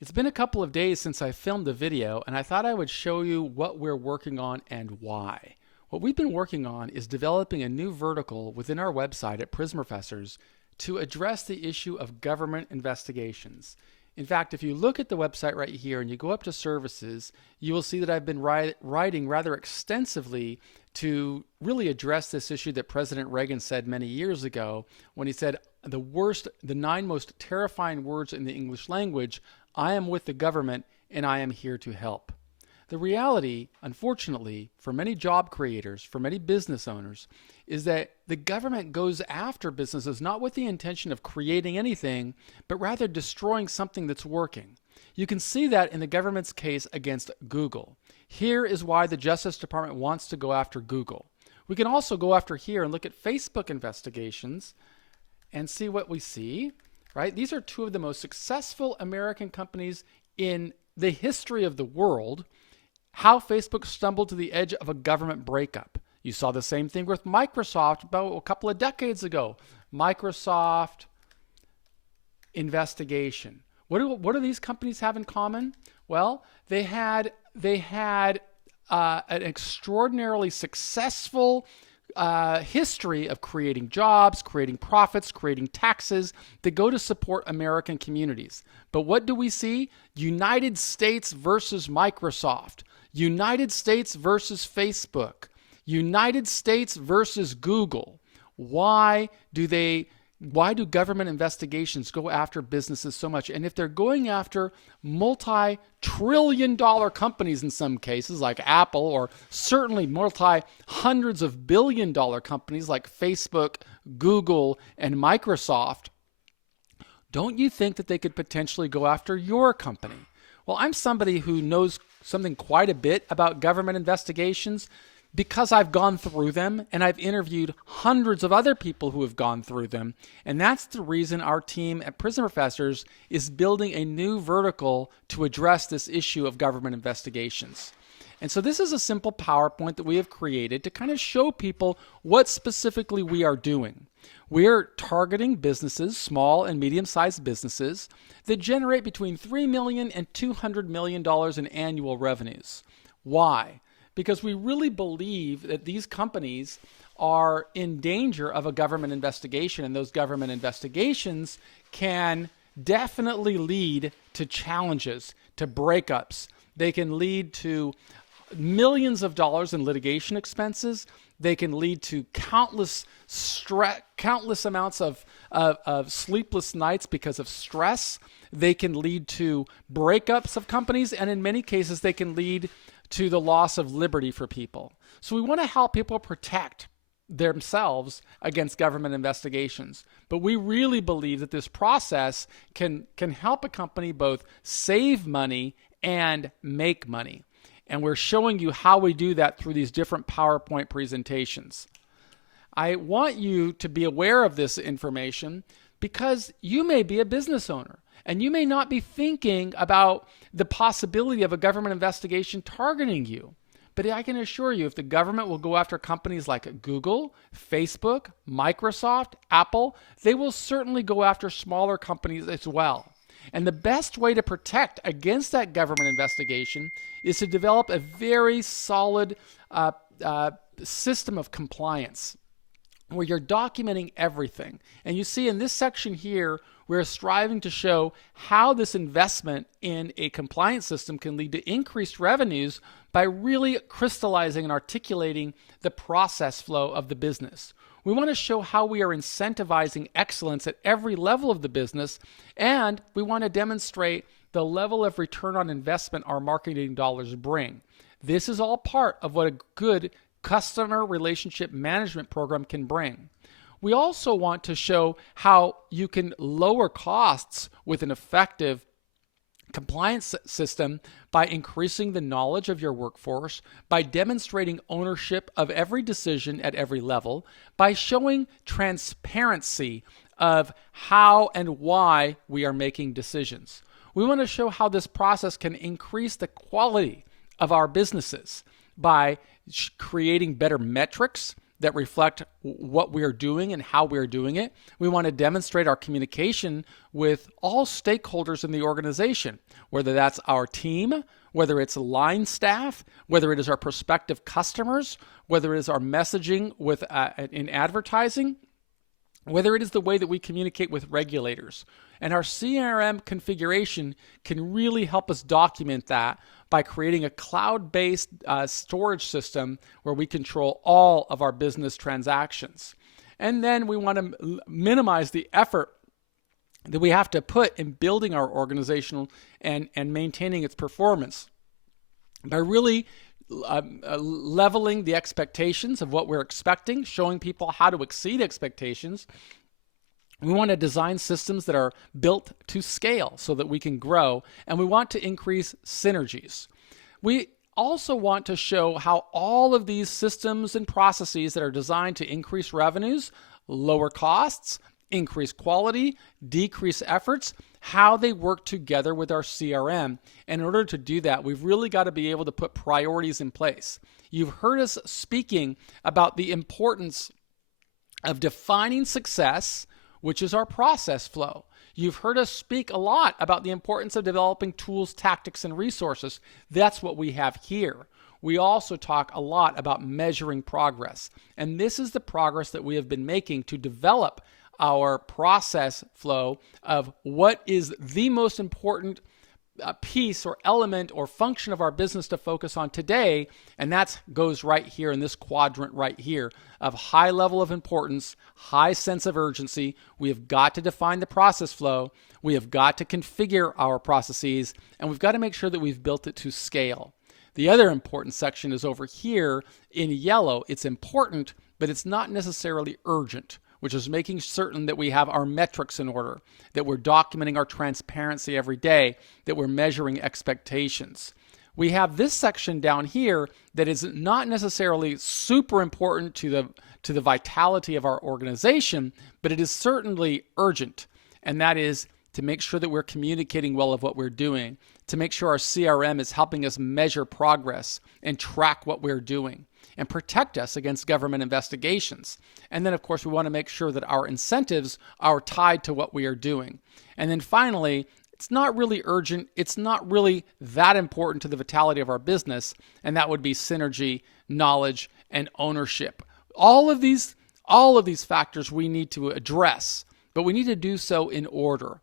It's been a couple of days since I filmed a video, and I thought I would show you what we're working on and why. What we've been working on is developing a new vertical within our website at Prism Professors to address the issue of government investigations. In fact, if you look at the website right here and you go up to services, you will see that I've been writing rather extensively to really address this issue that President Reagan said many years ago when he said the 9 most terrifying words in the English language: I am with the government and I am here to help. The reality, unfortunately, for many job creators, for many business owners, is that the government goes after businesses not with the intention of creating anything, but rather destroying something that's working. You can see that in the government's case against Google. Here is why the Justice Department wants to go after Google. We can also go after here and look at Facebook investigations and see what we see, right? These are 2 of the most successful American companies in the history of the world. How Facebook stumbled to the edge of a government breakup. You saw the same thing with Microsoft about a couple of decades ago. Microsoft investigation. What do these companies have in common? Well, they had an extraordinarily successful history of creating jobs, creating profits, creating taxes that go to support American communities. But what do we see? United States versus Microsoft. United States versus Facebook. United States versus Google. Why do government investigations go after businesses so much? And if they're going after multi-trillion-dollar companies in some cases like Apple, or certainly multi-hundreds of billion-dollar companies like Facebook, Google, and Microsoft, don't you think that they could potentially go after your company? Well, I'm somebody who knows something quite a bit about government investigations because I've gone through them and I've interviewed hundreds of other people who have gone through them. And that's the reason our team at Prism Professors is building a new vertical to address this issue of government investigations. And so this is a simple PowerPoint that we have created to kind of show people what specifically we are doing. We're targeting businesses, small and medium-sized businesses, that generate between $3 million and $200 million in annual revenues. Why? Because we really believe that these companies are in danger of a government investigation, and those government investigations can definitely lead to challenges, to breakups. They can lead to millions of dollars in litigation expenses. They can lead to countless amounts of sleepless nights because of stress. They can lead to breakups of companies, and in many cases, they can lead to the loss of liberty for people. So we want to help people protect themselves against government investigations. But we really believe that this process can help a company both save money and make money. And we're showing you how we do that through these different PowerPoint presentations. I want you to be aware of this information because you may be a business owner and you may not be thinking about the possibility of a government investigation targeting you. But I can assure you, if the government will go after companies like Google, Facebook, Microsoft, Apple, they will certainly go after smaller companies as well. And the best way to protect against that government investigation is to develop a very solid system of compliance where you're documenting everything. And you see in this section here, we're striving to show how this investment in a compliance system can lead to increased revenues by really crystallizing and articulating the process flow of the business. We want to show how we are incentivizing excellence at every level of the business, and we want to demonstrate the level of return on investment our marketing dollars bring. This is all part of what a good customer relationship management program can bring. We also want to show how you can lower costs with an effective compliance system by increasing the knowledge of your workforce, by demonstrating ownership of every decision at every level, by showing transparency of how and why we are making decisions. We want to show how this process can increase the quality of our businesses by creating better metrics that reflect what we are doing and how we are doing it. We want to demonstrate our communication with all stakeholders in the organization, whether that's our team, whether it's line staff, whether it is our prospective customers, whether it is our messaging in advertising, whether it is the way that we communicate with regulators. And our CRM configuration can really help us document that by creating a cloud-based storage system where we control all of our business transactions. And then we want to minimize the effort that we have to put in building our organizational and maintaining its performance by really leveling the expectations of what we're expecting, showing people how to exceed expectations. We want to design systems that are built to scale so that we can grow, and we want to increase synergies. We also want to show how all of these systems and processes that are designed to increase revenues, lower costs, increase quality, decrease efforts, how they work together with our CRM. And in order to do that, we've really got to be able to put priorities in place. You've heard us speaking about the importance of defining success, which is our process flow. You've heard us speak a lot about the importance of developing tools, tactics, and resources. That's what we have here. We also talk a lot about measuring progress. And this is the progress that we have been making to develop our process flow of what is the most important piece or element or function of our business to focus on today, and that goes right here in this quadrant right here of high level of importance, high sense of urgency. We have got to define the process flow, we have got to configure our processes, and we've got to make sure that we've built it to scale. The other important section is over here in yellow. It's important, but it's not necessarily urgent, which is making certain that we have our metrics in order, that we're documenting our transparency every day, that we're measuring expectations. We have this section down here that is not necessarily super important to the vitality of our organization, but it is certainly urgent, and that is to make sure that we're communicating well of what we're doing, to make sure our CRM is helping us measure progress and track what we're doing, and protect us against government investigations. And then, of course, we want to make sure that our incentives are tied to what we are doing. And then finally, it's not really urgent. It's not really that important to the vitality of our business, and that would be synergy, knowledge, and ownership. All of these factors we need to address, but we need to do so in order.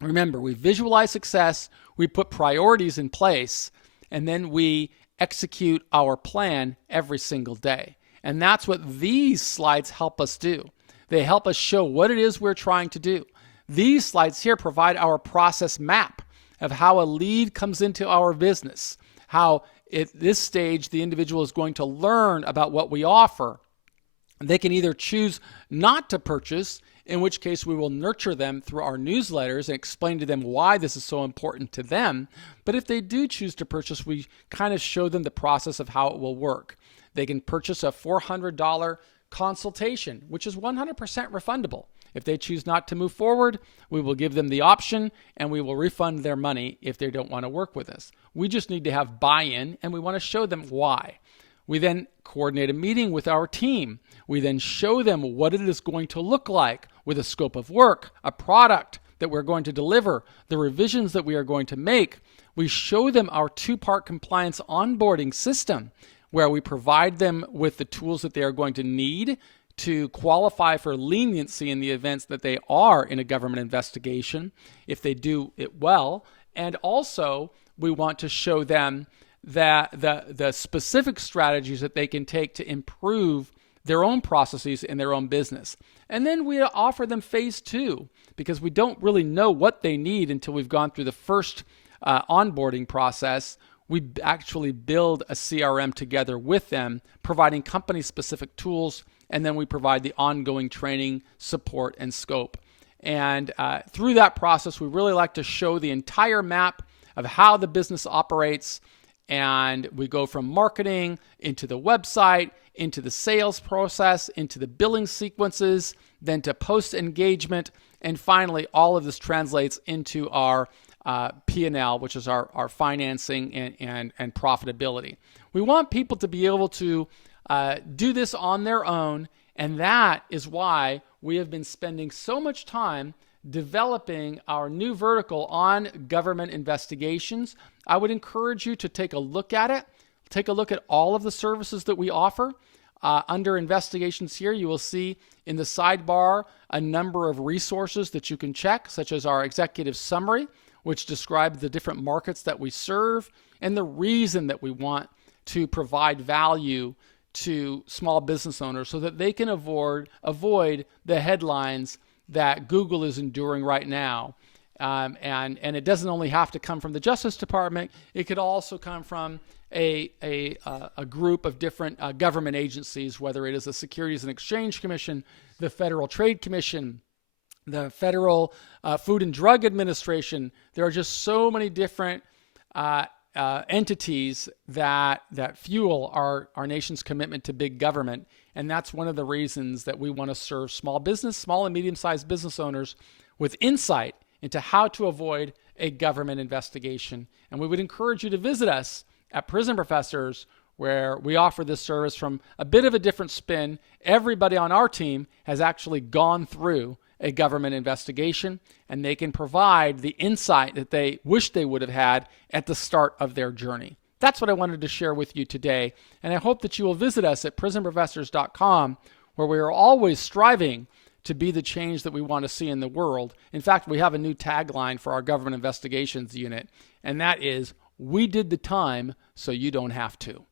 Remember, we visualize success, we put priorities in place, and then we execute our plan every single day. And that's what these slides help us do. They help us show what it is we're trying to do. These slides here provide our process map of how a lead comes into our business, how at this stage the individual is going to learn about what we offer. They can either choose not to purchase, in which case we will nurture them through our newsletters and explain to them why this is so important to them. But if they do choose to purchase, we kind of show them the process of how it will work. They can purchase a $400 consultation, which is 100% refundable. If they choose not to move forward, we will give them the option and we will refund their money if they don't want to work with us. We just need to have buy-in, and we want to show them why. We then coordinate a meeting with our team. We then show them what it is going to look like with a scope of work, a product that we're going to deliver, the revisions that we are going to make. We show them our two-part compliance onboarding system, where we provide them with the tools that they are going to need to qualify for leniency in the events that they are in a government investigation, if they do it well. And also, we want to show them that the specific strategies that they can take to improve their own processes in their own business. And then we offer them phase 2, because we don't really know what they need until we've gone through the first onboarding process. We actually build a CRM together with them, providing company-specific tools, and then we provide the ongoing training, support, and scope. And through that process, we really like to show the entire map of how the business operates, and we go from marketing into the website, into the sales process, into the billing sequences, then to post-engagement, and finally, all of this translates into our P&L, which is our financing and profitability. We want people to be able to do this on their own, and that is why we have been spending so much time developing our new vertical on government investigations. I would encourage you to take a look at it. Take a look at all of the services that we offer. Under investigations here, you will see in the sidebar a number of resources that you can check, such as our executive summary, which describes the different markets that we serve and the reason that we want to provide value to small business owners so that they can avoid the headlines that Google is enduring right now. And it doesn't only have to come from the Justice Department. It could also come from a group of different government agencies, whether it is the Securities and Exchange Commission, the Federal Trade Commission, the Federal Food and Drug Administration. There are just so many different entities that fuel our nation's commitment to big government. And that's one of the reasons that we want to serve small and medium-sized business owners with insight into how to avoid a government investigation. And we would encourage you to visit us at Prison Professors, where we offer this service from a bit of a different spin. Everybody on our team has actually gone through a government investigation, and they can provide the insight that they wish they would have had at the start of their journey. That's what I wanted to share with you today, and I hope that you will visit us at prisonprofessors.com, where we are always striving to be the change that we want to see in the world. In fact, we have a new tagline for our government investigations unit, and that is, "We did the time so you don't have to."